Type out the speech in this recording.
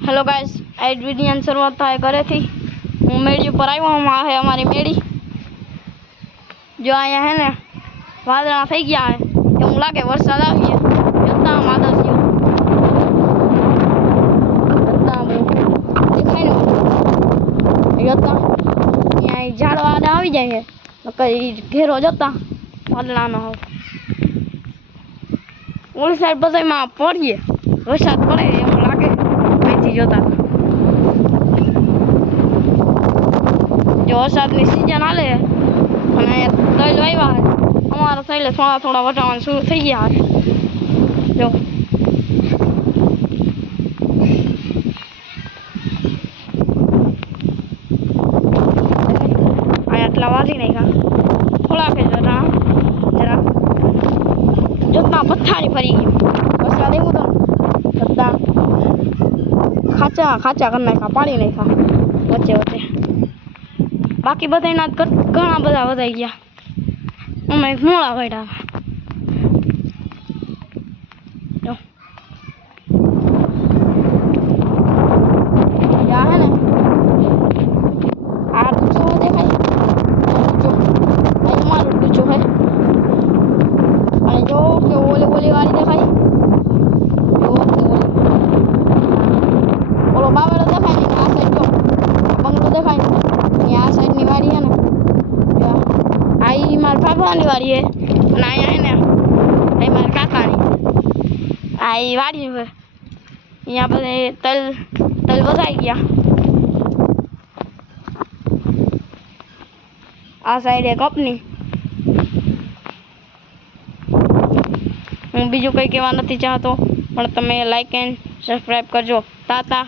hello guys, आज वीडियो शुरुआत થાય ઘરેથી હું મેળી ઉપર આવ્યો હું આ હે અમારી મેળી જો અહીંયા હે ને વાદળા થઈ ગયા હે એવું લાગે વરસાદ આવી ગયો જતા માદળ થયો જતા દેખાય ને જતા અહીંયા ઝાડવા આડા આવી જાય છે નકર ઘેરો જતા વાદળાનો ઓલી સાઈડ બધામાં પડીએ વરસાદ પડે એવું લાગે અહીંથી જોતા જો વરસાદની સિઝન હાલે અને તૈલ વાવ્યા છે અમારા તૈલે થોડા થોડા વટાવાનું શરૂ થઈ ગયા છે જો અહીંયા એટલા વાળી નાખ્યા થોડાક જ વટા જરા જોતા પથ્થારી ફરી ગયું વરસાદ એવું તો બધા ખાચા ખાચા કરી નાખ્યા પાડી નાખ્યા વચ્ચે વચ્ચે બાકી બધાના ઘણા બધા વધાઈ ગયા અમે મોળા વાળ્યા જો યા હે ને આ ડૂચો દેખાય જો આ મારું ડૂચો હે અને જો કે ઓલી વાળી દેખાય ઓલો બાવળો દેખાય ને આ સાઈડ જો બંગલો દેખાય ને આ સાઈડની વાડી હે ને આ ઈ મારા ભાભાની વાડી હે અને અહીંયા હે ને આ મારા કાકાની આ ઈ વાડી હે અહીંયા બધે તલ વધાઈ ગયા આ સાઈડે કપની હું બીજું કંઈ કહેવા નથી ચાહતો પણ તમે લાઈક એન્ડ સબસ્ક્રાઈબ કરજો તાતા